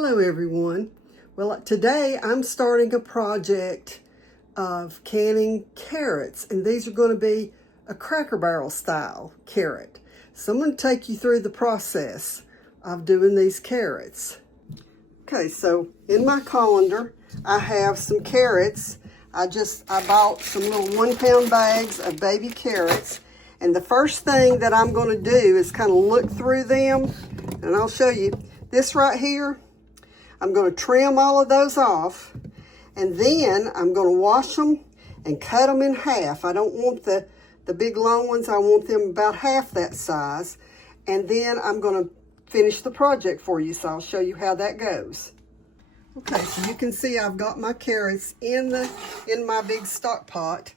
Hello everyone. Well, today I'm starting a project of canning carrots, and these are going to be a Cracker Barrel style carrot. So I'm going to take you through the process of doing these carrots. Okay, so in my colander I have some carrots. I bought some little 1 pound bags of baby carrots, and the first thing that I'm going to do is kind of look through them, and I'll show you this right here. I'm going to trim all of those off, and then I'm going to wash them and cut them in half. I don't want the big long ones. I want them about half that size. And then I'm going to finish the project for you, so I'll show you how that goes. Okay, so you can see I've got my carrots in my big stock pot.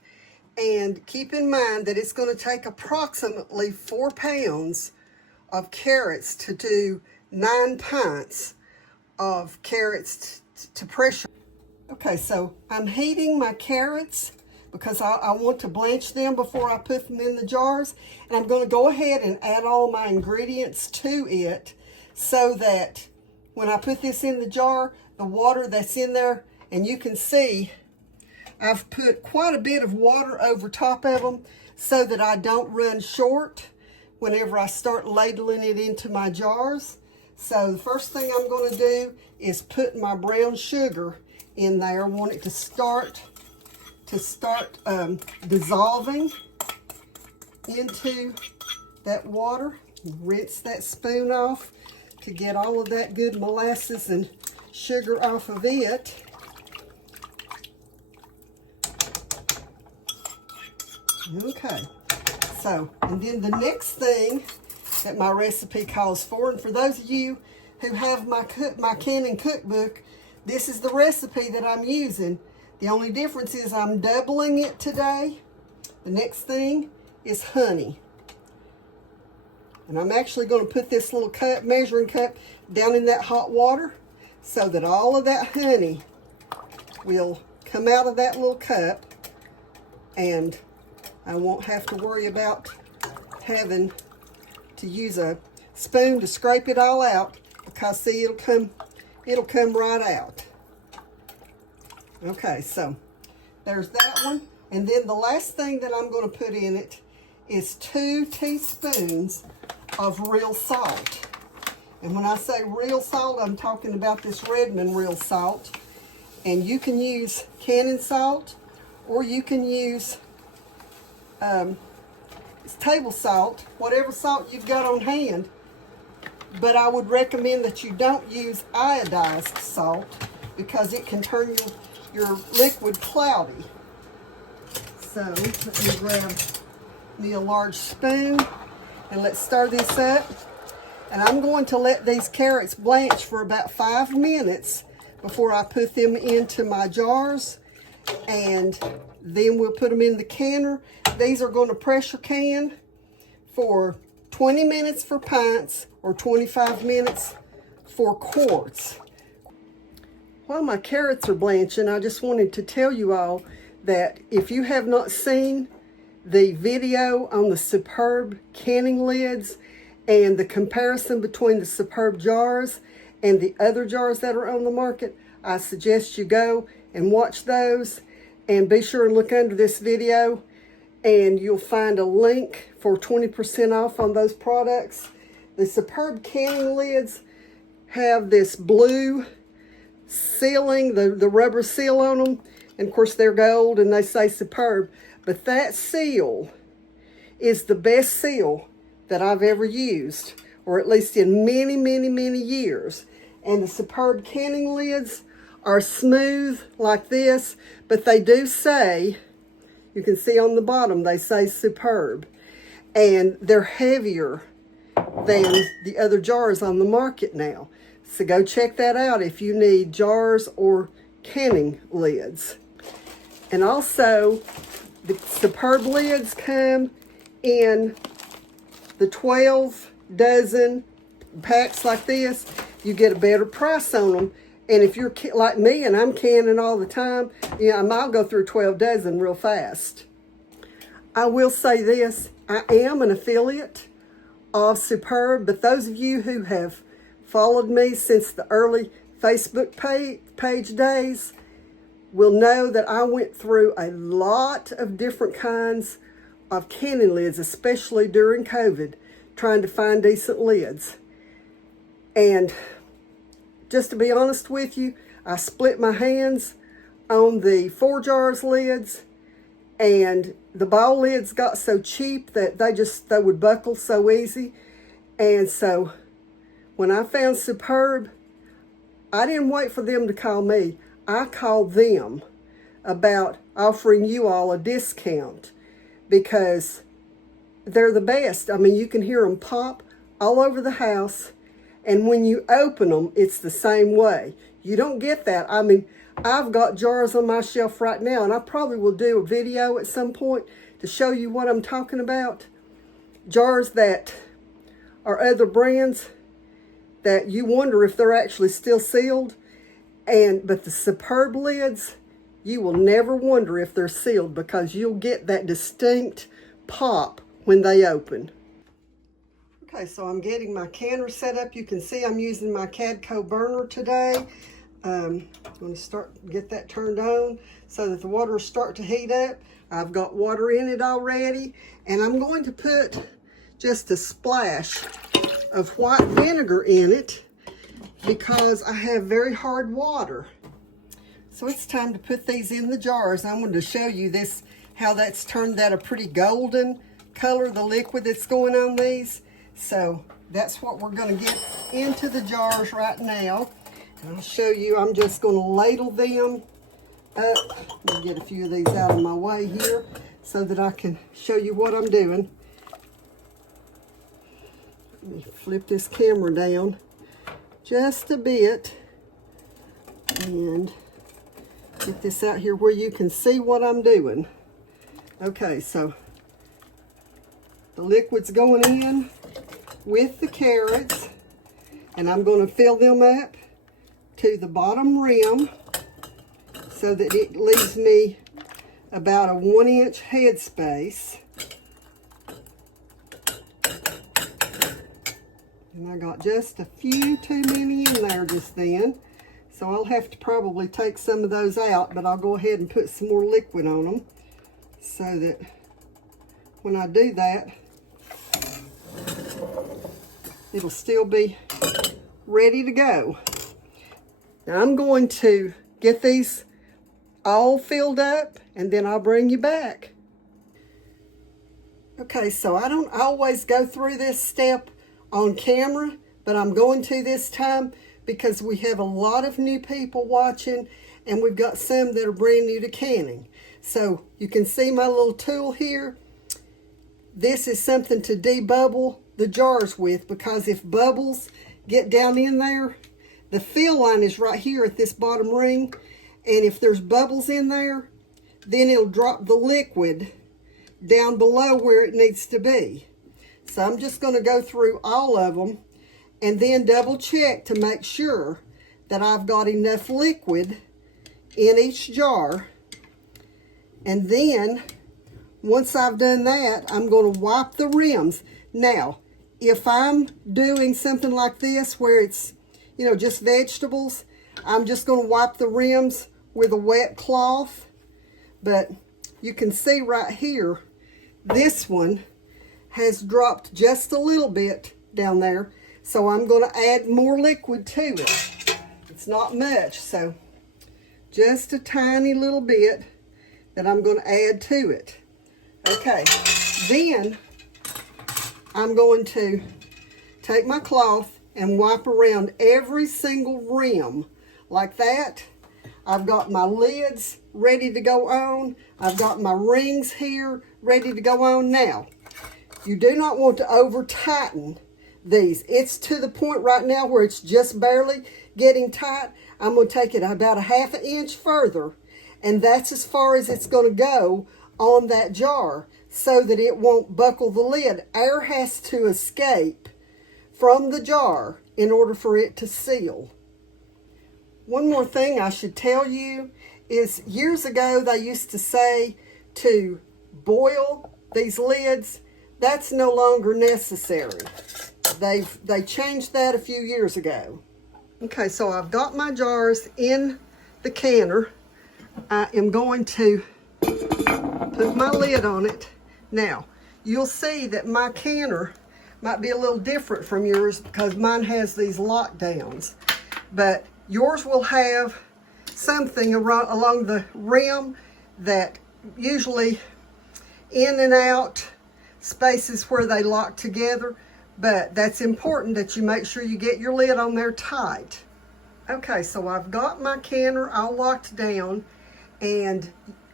And keep in mind that it's going to take approximately 4 pounds of carrots to do 9 pints of carrots to pressure. Okay, so I'm heating my carrots because I want to blanch them before I put them in the jars. And I'm going to go ahead and add all my ingredients to it so that when I put this in the jar, the water that's in there, and you can see I've put quite a bit of water over top of them so that I don't run short whenever I start ladling it into my jars. So the first thing I'm going to do is put my brown sugar in there. I want it to start dissolving into that water. Rinse that spoon off to get all of that good molasses and sugar off of it. Okay, so, and then the next thing that my recipe calls for, and for those of you who have my canning cookbook, this is the recipe that I'm using. The only difference is I'm doubling it today. The next thing is honey. And I'm actually going to put this little measuring cup down in that hot water so that all of that honey will come out of that little cup, and I won't have to worry about having to use a spoon to scrape it all out, because see, it'll come right out. Okay, so there's that one. And then the last thing that I'm going to put in it is 2 teaspoons of real salt. And when I say real salt, I'm talking about this Redmond real salt. And you can use canning salt, or you can use it's table salt, whatever salt you've got on hand. But I would recommend that you don't use iodized salt, because it can turn your liquid cloudy. So let me grab me a large spoon and let's stir this up. And I'm going to let these carrots blanch for about 5 minutes before I put them into my jars, and then we'll put them in the canner. These are going to pressure can for 20 minutes for pints or 25 minutes for quarts. While my carrots are blanching, I just wanted to tell you all that if you have not seen the video on the Superb canning lids and the comparison between the Superb jars and the other jars that are on the market, I suggest you go and watch those, and be sure and look under this video and you'll find a link for 20% off on those products. The Superb canning lids have this blue sealing, the rubber seal on them, and of course they're gold and they say Superb, but that seal is the best seal that I've ever used, or at least in many, many, many years. And the Superb canning lids are smooth like this, but they do say, you can see on the bottom, they say Superb. And they're heavier than the other jars on the market now. So go check that out if you need jars or canning lids. And also, the Superb lids come in the 12 dozen packs like this. You get a better price on them. And if you're like me and I'm canning all the time, I'll go through 12 dozen real fast. I will say this, I am an affiliate of Superb, but those of you who have followed me since the early Facebook page days will know that I went through a lot of different kinds of canning lids, especially during COVID, trying to find decent lids. And just to be honest with you, I split my hands on the 4 jars lids, and the ball lids got so cheap that they would buckle so easy. And so when I found Superb, I didn't wait for them to call me. I called them about offering you all a discount because they're the best. I mean, you can hear them pop all over the house, and when you open them, it's the same way. You don't get that. I mean, I've got jars on my shelf right now, and I probably will do a video at some point to show you what I'm talking about. Jars that are other brands that you wonder if they're actually still sealed. But the Superb lids, you will never wonder if they're sealed because you'll get that distinct pop when they open. Okay, so I'm getting my canner set up. You can see I'm using my Cadco burner today. I'm going to get that turned on so that the water will start to heat up. I've got water in it already, and I'm going to put just a splash of white vinegar in it because I have very hard water. So it's time to put these in the jars. I wanted to show you this, how that's turned that a pretty golden color, the liquid that's going on these. So that's what we're going to get into the jars right now. And I'll show you, I'm just going to ladle them up. Let me get a few of these out of my way here so that I can show you what I'm doing. Let me flip this camera down just a bit and get this out here where you can see what I'm doing. Okay, so the liquid's going in with the carrots, and I'm going to fill them up to the bottom rim so that it leaves me about a 1-inch head space. And I got just a few too many in there just then. So I'll have to probably take some of those out, but I'll go ahead and put some more liquid on them so that when I do that, it'll still be ready to go. Now I'm going to get these all filled up and then I'll bring you back. Okay, so I don't always go through this step on camera, but I'm going to this time because we have a lot of new people watching and we've got some that are brand new to canning. So you can see my little tool here. This is something to debubble the jars with, because if bubbles get down in there, the fill line is right here at this bottom ring, and if there's bubbles in there, then it'll drop the liquid down below where it needs to be. So I'm just going to go through all of them and then double check to make sure that I've got enough liquid in each jar. And then once I've done that, I'm going to wipe the rims. Now, if I'm doing something like this where it's, you know, just vegetables, I'm just going to wipe the rims with a wet cloth. But you can see right here, this one has dropped just a little bit down there. So I'm going to add more liquid to it. It's not much, so just a tiny little bit that I'm going to add to it. Okay, then I'm going to take my cloth and wipe around every single rim like that. I've got my lids ready to go on. I've got my rings here ready to go on. Now, you do not want to over tighten these. It's to the point right now where it's just barely getting tight. I'm going to take it about a 1/2 inch further, and that's as far as it's going to go on that jar so that it won't buckle the lid. Air has to escape from the jar in order for it to seal. One more thing I should tell you is years ago they used to say to boil these lids. That's no longer necessary. They changed that a few years ago. Okay, so I've got my jars in the canner. I am going to put my lid on it. Now, you'll see that my canner might be a little different from yours because mine has these lockdowns. But yours will have something along the rim that usually in and out spaces where they lock together. But that's important that you make sure you get your lid on there tight. Okay, so I've got my canner all locked down, and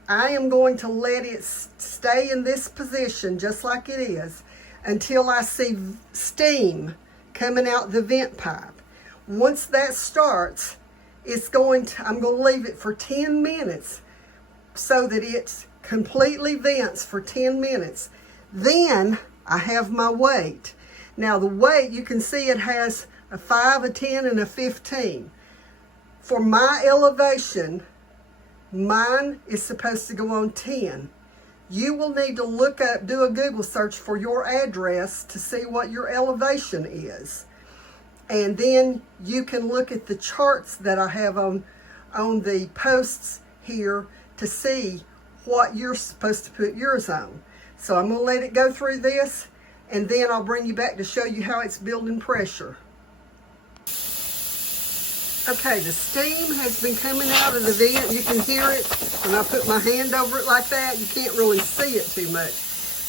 I am going to let it stay in this position just like it is until I see steam coming out the vent pipe. Once that starts, I'm going to leave it for 10 minutes so that it completely vents for 10 minutes. Then I have my weight. Now the weight, you can see it has a 5, a 10, and a 15. For my elevation, mine is supposed to go on 10. You will need to look up, do a Google search for your address to see what your elevation is. And then you can look at the charts that I have on the posts here to see what you're supposed to put yours on. So I'm going to let it go through this, and then I'll bring you back to show you how it's building pressure. Okay, the steam has been coming out of the vent. You can hear it when I put my hand over it like that. You can't really see it too much.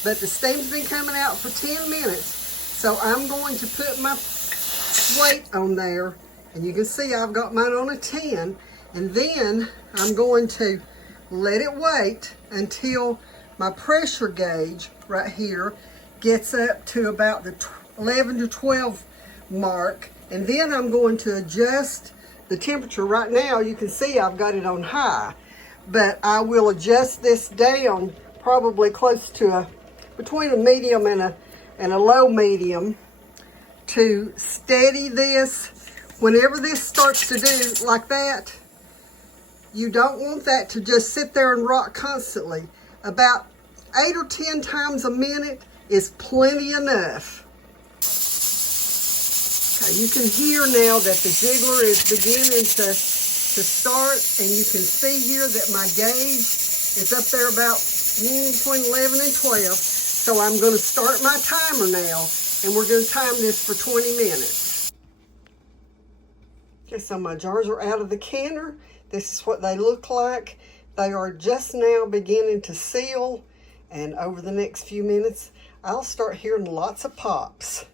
But the steam's been coming out for 10 minutes. So I'm going to put my weight on there. And you can see I've got mine on a 10. And then I'm going to let it wait until my pressure gauge right here gets up to about the 11 to 12 mark. And then I'm going to adjust the temperature. Right now you can see I've got it on high, but I will adjust this down probably close to between a medium and a low medium to steady this. Whenever this starts to do like that, you don't want that to just sit there and rock constantly. About 8 or 10 times a minute is plenty enough. You can hear now that the jiggler is beginning to start, and you can see here that my gauge is up there about between 11 and 12. So I'm going to start my timer now, and we're going to time this for 20 minutes. Okay, so my jars are out of the canner. This is what they look like. They are just now beginning to seal, and over the next few minutes, I'll start hearing lots of pops.